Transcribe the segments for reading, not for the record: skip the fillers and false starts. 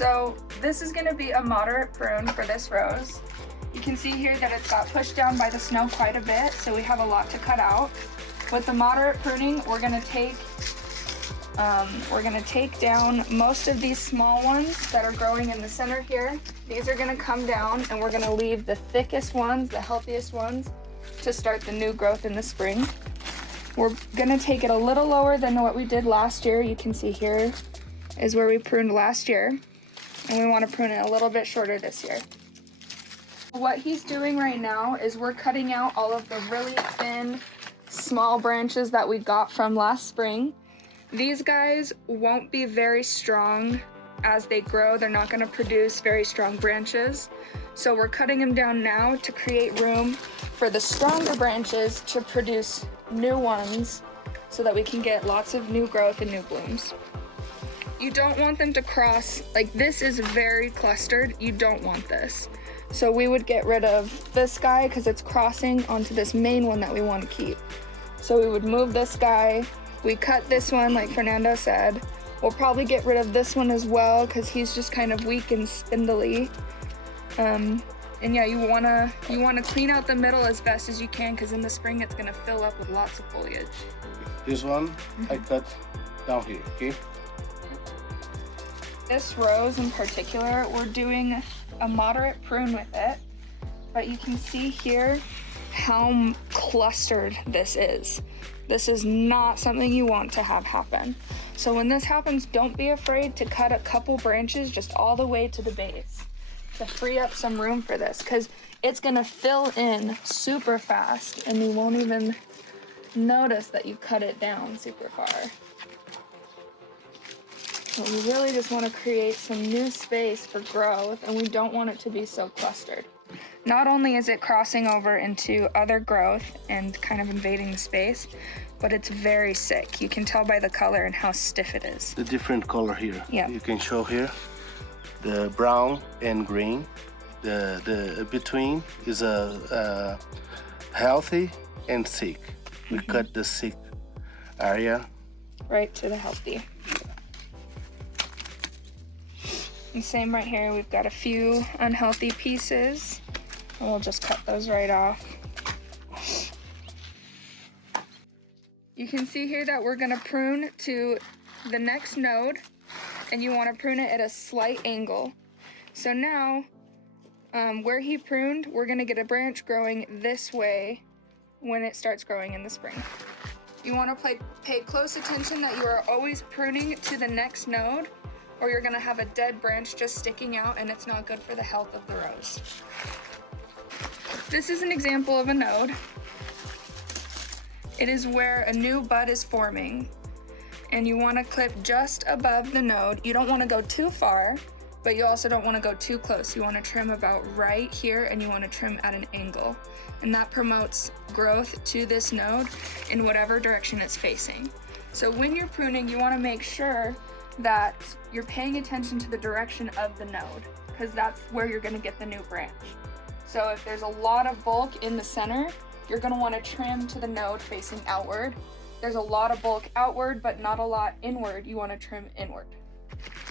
So this is gonna be a moderate prune for this rose. You can see here that it's got pushed down by the snow quite a bit, so we have a lot to cut out. With the moderate pruning, we're gonna take down most of these small ones that are growing in the center here. These are gonna come down, and we're gonna leave the thickest ones, the healthiest ones, to start the new growth in the spring. We're gonna take it a little lower than what we did last year. You can see here is where we pruned last year, and we wanna prune it a little bit shorter this year. What he's doing right now is we're cutting out all of the really thin, small branches that we got from last spring. These guys won't be very strong as they grow. They're not gonna produce very strong branches. So we're cutting them down now to create room for the stronger branches to produce new ones so that we can get lots of new growth and new blooms. You don't want them to cross, like this is very clustered. You don't want this. So we would get rid of this guy because it's crossing onto this main one that we want to keep. So we would move this guy. We cut this one like Fernando said. We'll probably get rid of this one as well because he's just kind of weak and spindly. And yeah, you wanna clean out the middle as best as you can because in the spring it's gonna fill up with lots of foliage. This one I cut down here, okay? This rose in particular, we're doing a moderate prune with it, but you can see here how clustered this is. This is not something you want to have happen. So when this happens, don't be afraid to cut a couple branches just all the way to the base to free up some room for this, because it's gonna fill in super fast and you won't even notice that you cut it down super far. But we really just want to create some new space for growth, and we don't want it to be so clustered. Not only is it crossing over into other growth and kind of invading the space, but it's very sick. You can tell by the color and how stiff it is. The different color here. Yeah. You can show here the brown and green. The between is a healthy and sick. We cut the sick area right to the healthy. And same right here, we've got a few unhealthy pieces, and we'll just cut those right off. You can see here that we're gonna prune to the next node, and you wanna prune it at a slight angle. So now, where he pruned, we're gonna get a branch growing this way when it starts growing in the spring. You wanna pay close attention that you are always pruning to the next node, or you're gonna have a dead branch just sticking out and it's not good for the health of the rose. This is an example of a node. It is where a new bud is forming, and you wanna clip just above the node. You don't wanna go too far, but you also don't wanna go too close. You wanna trim about right here, and you wanna trim at an angle. And that promotes growth to this node in whatever direction it's facing. So when you're pruning, you wanna make sure that you're paying attention to the direction of the node, because that's where you're going to get the new branch. So if there's a lot of bulk in the center, you're going to want to trim to the node facing outward. There's a lot of bulk outward, but not a lot inward. You want to trim inward.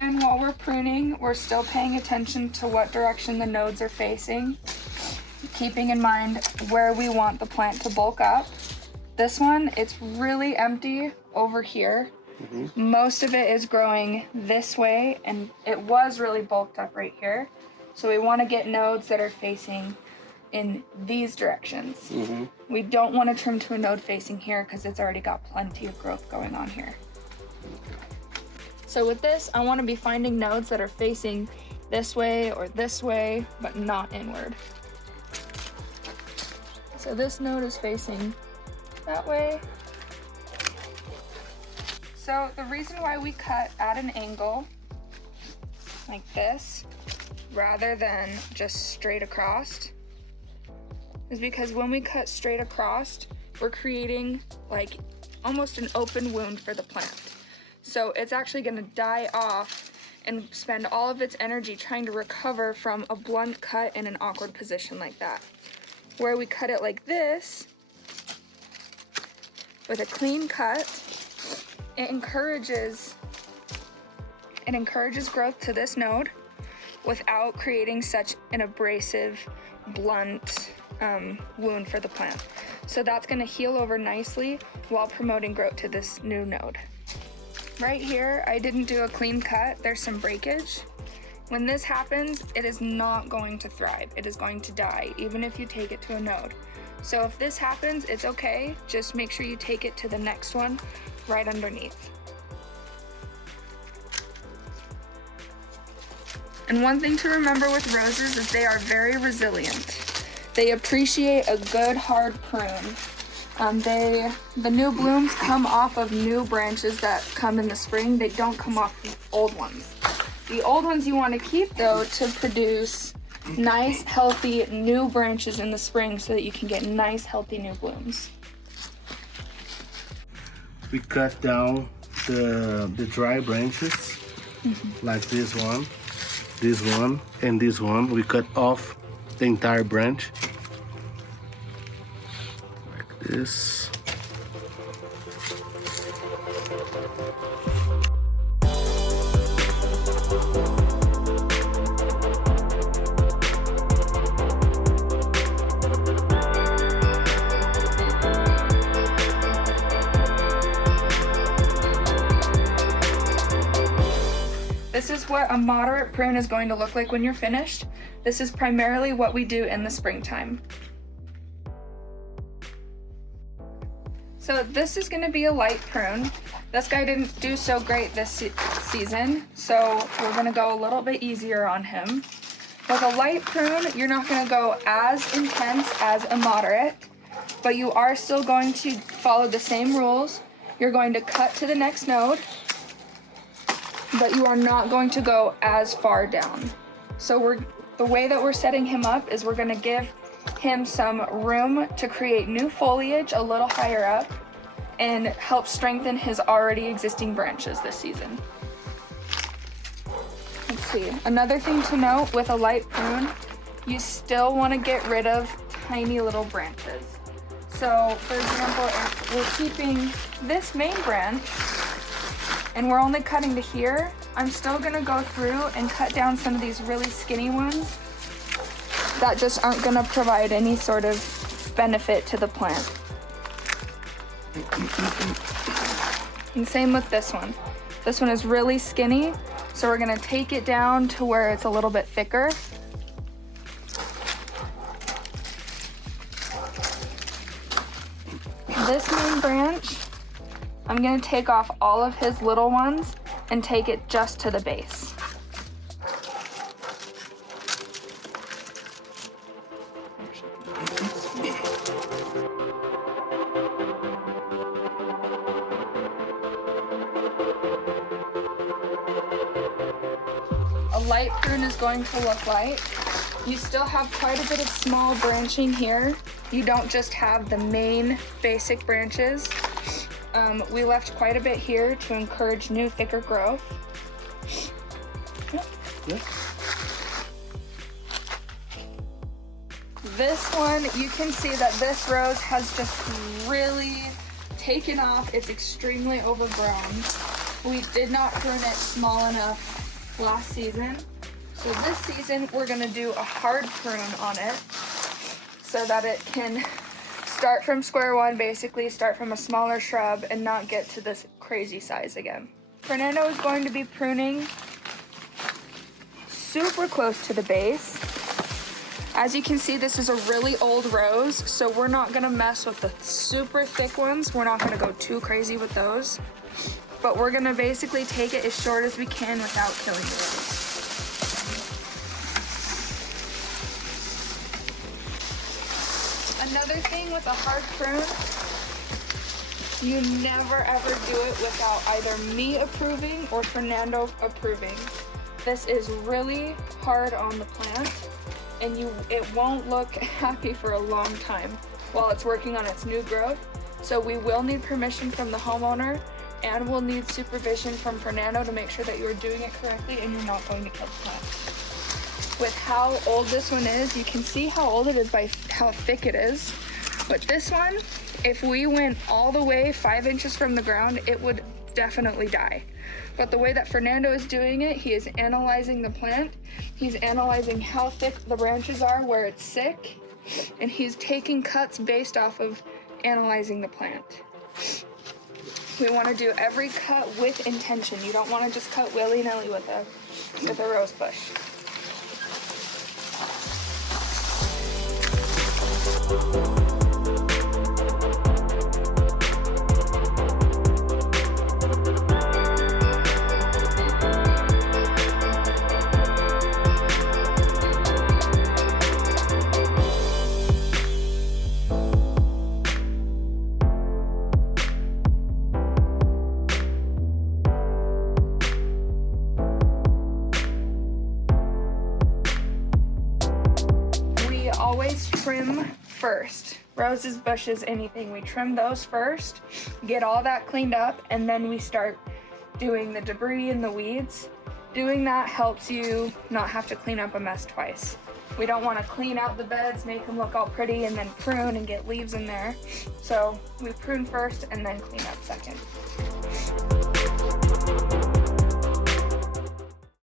And while we're pruning, we're still paying attention to what direction the nodes are facing, keeping in mind where we want the plant to bulk up. This one, it's really empty over here. Most of it is growing this way, and it was really bulked up right here. So we want to get nodes that are facing in these directions. We don't want to trim to a node facing here because it's already got plenty of growth going on here. So with this, I want to be finding nodes that are facing this way or this way, but not inward. So this node is facing that way. So the reason why we cut at an angle like this rather than just straight across is because when we cut straight across, we're creating like almost an open wound for the plant. So it's actually gonna die off and spend all of its energy trying to recover from a blunt cut in an awkward position like that. Where we cut it like this, with a clean cut, it encourages It encourages growth to this node without creating such an abrasive, blunt wound for the plant. So that's gonna heal over nicely while promoting growth to this new node. Right here, I didn't do a clean cut. There's some breakage. When this happens, it is not going to thrive. It is going to die, even if you take it to a node. So if this happens, it's okay. Just make sure you take it to the next one right underneath. And one thing to remember with roses is they are very resilient. They appreciate a good hard prune. The new blooms come off of new branches that come in the spring. They don't come off the old ones. The old ones you want to keep though to produce nice, healthy, new branches in the spring so that you can get nice, healthy new blooms. We cut down the dry branches, like this one, and this one. We cut off the entire branch, like this. This is what a moderate prune is going to look like when you're finished. This is primarily what we do in the springtime. So this is going to be a light prune. This guy didn't do so great this season, so we're going to go a little bit easier on him. With a light prune, you're not going to go as intense as a moderate, but you are still going to follow the same rules. You're going to cut to the next node, but you are not going to go as far down. So the way that we're setting him up is we're going to give him some room to create new foliage a little higher up and help strengthen his already existing branches this season. Let's see. Another thing to note with a light prune, you still want to get rid of tiny little branches. So for example, if we're keeping this main branch and we're only cutting to here, I'm still gonna go through and cut down some of these really skinny ones that just aren't gonna provide any sort of benefit to the plant. And same with this one. This one is really skinny, so we're gonna take it down to where it's a little bit thicker. This main branch, I'm gonna take off all of his little ones and take it just to the base. A light prune is going to look like, you still have quite a bit of small branching here. You don't just have the main basic branches. We left quite a bit here to encourage new, thicker growth. Yeah. This one, you can see that this rose has just really taken off. It's extremely overgrown. We did not prune it small enough last season. So this season, we're gonna do a hard prune on it so that it can start from square one, basically start from a smaller shrub and not get to this crazy size again. Fernando is going to be pruning super close to the base. As you can see, this is a really old rose, so we're not gonna mess with the super thick ones. We're not gonna go too crazy with those, but we're gonna basically take it as short as we can without killing the rose. Another thing with a hard prune, you never ever do it without either me approving or Fernando approving. This is really hard on the plant and it won't look happy for a long time while it's working on its new growth. So we will need permission from the homeowner and we'll need supervision from Fernando to make sure that you're doing it correctly and you're not going to kill the plant. With how old this one is, you can see how old it is by how thick it is. But this one, if we went all the way 5 inches from the ground, it would definitely die. But the way that Fernando is doing it, he is analyzing the plant. He's analyzing how thick the branches are, where it's sick, and he's taking cuts based off of analyzing the plant. We want to do every cut with intention. You don't want to just cut willy-nilly with a rose bush. Always trim first. Roses, bushes, anything. We trim those first, get all that cleaned up, and then we start doing the debris and the weeds. Doing that helps you not have to clean up a mess twice. We don't want to clean out the beds, make them look all pretty, and then prune and get leaves in there. So we prune first and then clean up second.